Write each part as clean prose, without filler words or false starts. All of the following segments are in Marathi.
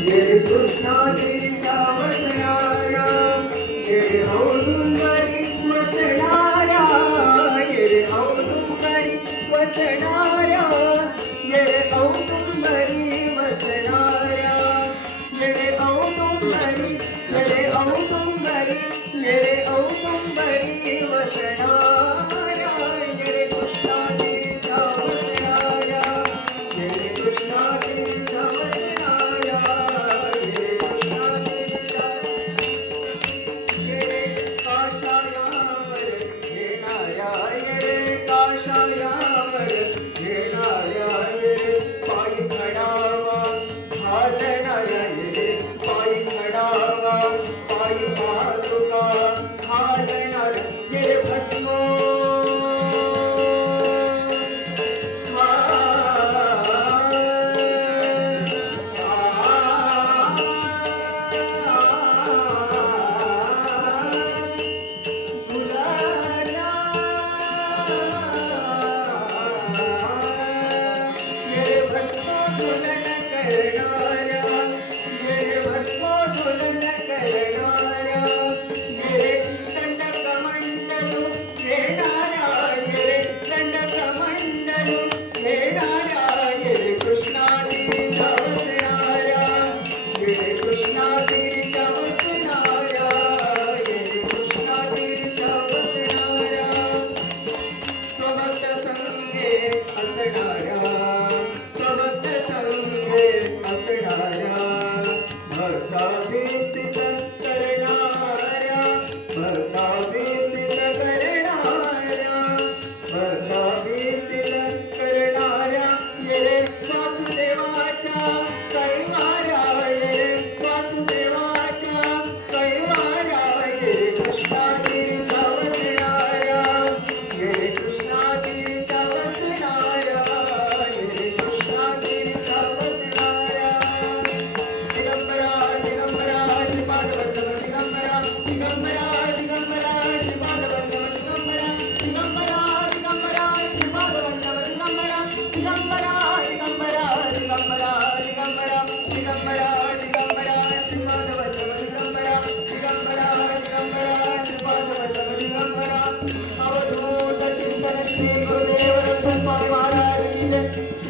ये कृष्णा गिरीच्या वसणाऱ्या ये औदुंबरी वसणाऱ्या ये औदुंबरी वसणाऱ्या ये औदुंबरी वसणाऱ्या ये औदुंबरी ये औदुंबरी ये औदुंबरी वसणाऱ्या ये कृष्णा गिरीच्या वसणाऱ्या ये कृष्णा गिरीच्या वसणाऱ्या ये कृष्णा गिरीच्या ये काशायावर येणाऱ्या ये काशायावर येणाऱ्या ये पायी खडावा हालणाऱ्या ये पायी खडावा पायी पादुका हालणाऱ्या ये भस्म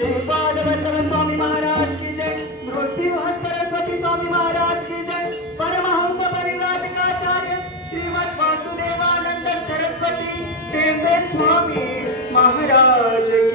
स्वामी महाराज की जय, नृसिंह सरस्वती स्वामी महाराज की जय, परमहंस परिव्राजकाचार्य श्रीमद वासुदेवानंद सरस्वती टेंबे स्वामी महाराज